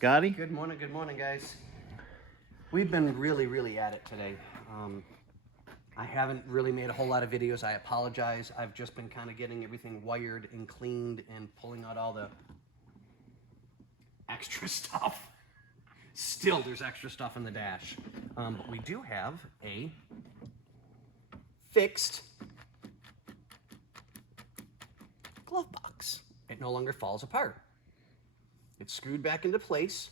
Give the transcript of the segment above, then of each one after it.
Scotty. Good morning, guys. We've been really at it today. I haven't really made a whole lot of videos. I apologize. I've just been kind of getting everything wired and cleaned and pulling out all the extra stuff. Still, there's extra stuff in the dash. But we do have a fixed glove box. It no longer falls apart. It's screwed back into place.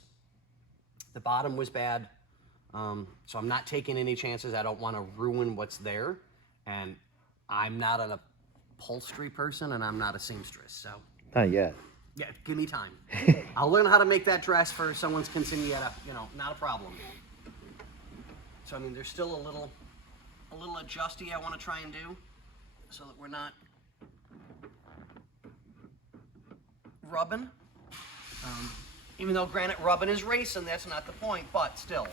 The bottom was bad, so I'm not taking any chances. I don't want to ruin what's there, and I'm not an upholstery person, and I'm not a seamstress, so. Not yet. Yeah, give me time. I'll learn how to make that dress for someone's quinceañera, not a problem. So, I mean, there's still a little adjusty I want to try and do so that we're not rubbing. Even though, granted, rubbing is racing, that's not the point, but still,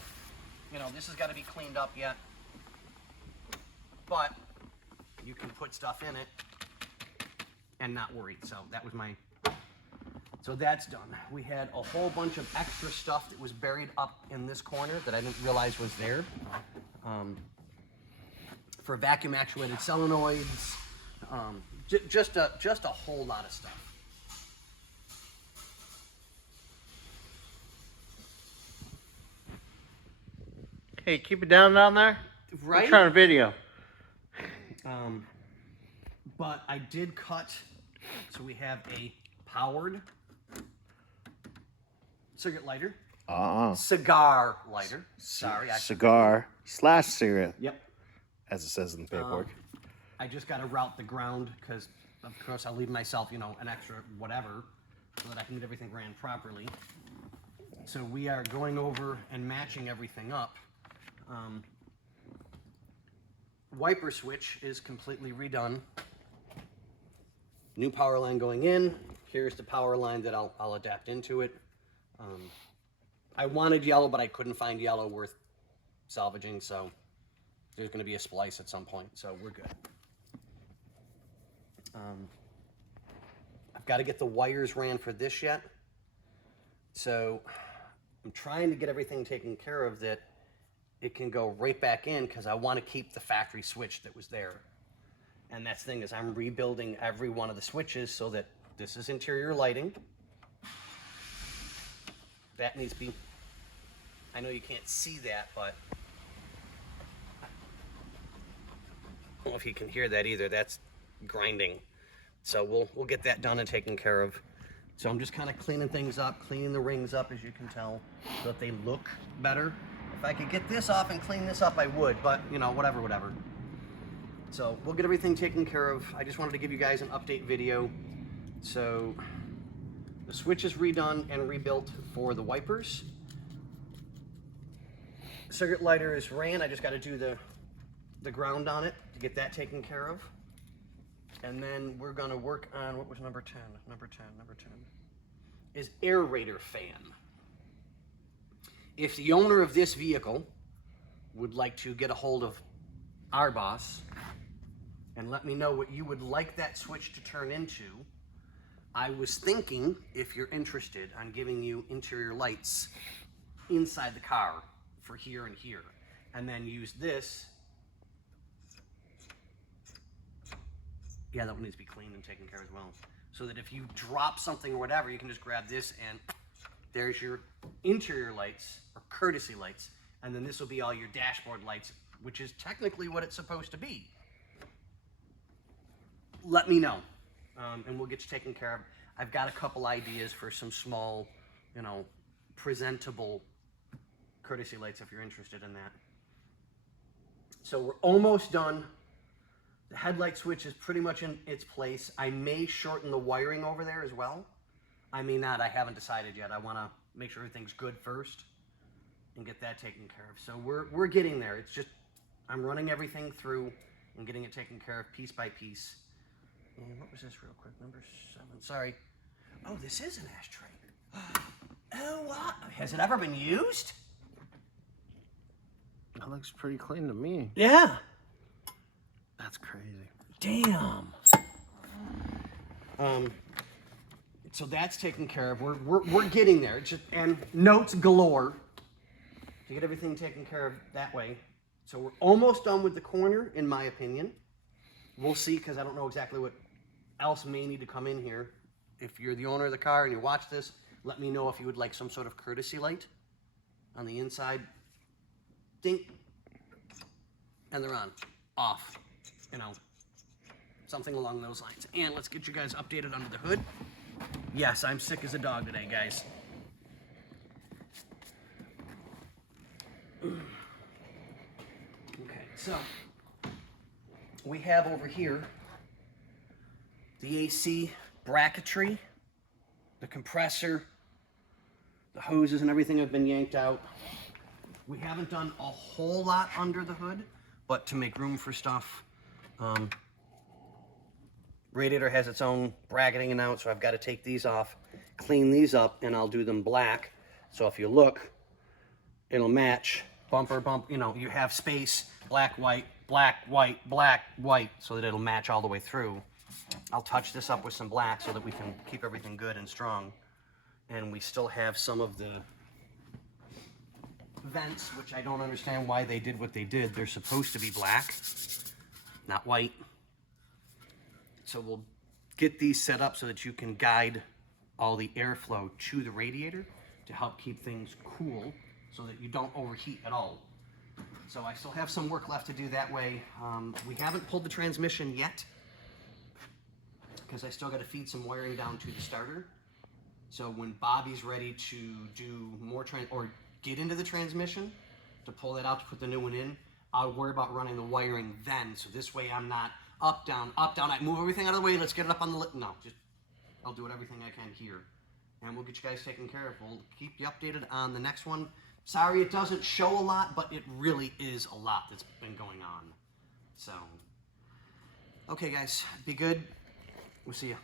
this has got to be cleaned up yet. But you can put stuff in it and not worry. So that's done. We had a whole bunch of extra stuff that was buried up in this corner that I didn't realize was there. For vacuum actuated solenoids, just a whole lot of stuff. Hey, keep it down there. Right? I'm trying to video. But I did cut, so we have a powered cigarette lighter. Cigar lighter. Sorry. Cigar/cigarette. Yep. As it says in the paperwork. I just got to route the ground because, of course, I'll leave myself, an extra whatever so that I can get everything ran properly. So we are going over and matching everything up. Wiper switch is completely redone. New power line going in. Here's the power line that I'll adapt into it. I wanted yellow, but I couldn't find yellow worth salvaging, so there's going to be a splice at some point, so we're good. I've got to get the wires ran for this yet, so I'm trying to get everything taken care of that it can go right back in because I want to keep the factory switch that was there. And that's the thing is I'm rebuilding every one of the switches so that this is interior lighting. That needs to be, I know you can't see that, but I don't know if you can hear that either. That's grinding. So we'll get that done and taken care of. So I'm just kind of cleaning things up, cleaning the rings up, as you can tell, so that they look better. If I could get this off and clean this up, I would, but, whatever. So we'll get everything taken care of. I just wanted to give you guys an update video. So the switch is redone and rebuilt for the wipers. Cigarette lighter is ran. I just got to do the ground on it to get that taken care of. And then we're going to work on, what was number 10? Number 10 is aerator fan. If the owner of this vehicle would like to get a hold of our boss and let me know what you would like that switch to turn into, I was thinking, if you're interested, on giving you interior lights inside the car for here and here, and then use this. Yeah, that one needs to be cleaned and taken care of as well. So that if you drop something or whatever, you can just grab this and there's your interior lights, or courtesy lights, and then this will be all your dashboard lights, which is technically what it's supposed to be. Let me know, and we'll get you taken care of. I've got a couple ideas for some small, presentable courtesy lights if you're interested in that. So we're almost done. The headlight switch is pretty much in its place. I may shorten the wiring over there as well. I may not. I haven't decided yet. I want to make sure everything's good first and get that taken care of. So we're getting there. It's just I'm running everything through and getting it taken care of piece by piece. And what was this real quick? Number 7. Sorry. Oh, this is an ashtray. Oh, what? Has it ever been used? That looks pretty clean to me. Yeah. That's crazy. Damn. so that's taken care of. We're getting there. And notes galore to get everything taken care of that way. So we're almost done with the corner, in my opinion. We'll see, because I don't know exactly what else may need to come in here. If you're the owner of the car and you watch this, let me know if you would like some sort of courtesy light on the inside. Ding. And they're on. Off. You know, something along those lines. And let's get you guys updated under the hood. Yes, I'm sick as a dog today, guys. Okay, so we have over here the AC bracketry, the compressor, the hoses and everything have been yanked out. We haven't done a whole lot under the hood, but to make room for stuff. Radiator has its own bracketing and out, so I've got to take these off, clean these up, and I'll do them black. So if you look, it'll match bumper, you know, you have space, black, white, black, white, black, white, so that it'll match all the way through. I'll touch this up with some black so that we can keep everything good and strong. And we still have some of the vents, which I don't understand why they did what they did. They're supposed to be black, not white. So we'll get these set up so that you can guide all the airflow to the radiator to help keep things cool so that you don't overheat at all. So I still have some work left to do that way. We haven't pulled the transmission yet because I still got to feed some wiring down to the starter. So when Bobby's ready to do more or get into the transmission to pull that out to put the new one in, I'll worry about running the wiring then. So this way I'm not up, down, I move everything out of the way, let's get it up on the no, just I'll do everything I can here. And we'll get you guys taken care of. We'll keep you updated on the next one. Sorry it doesn't show a lot, but it really is a lot that's been going on. So, okay guys, be good. We'll see you.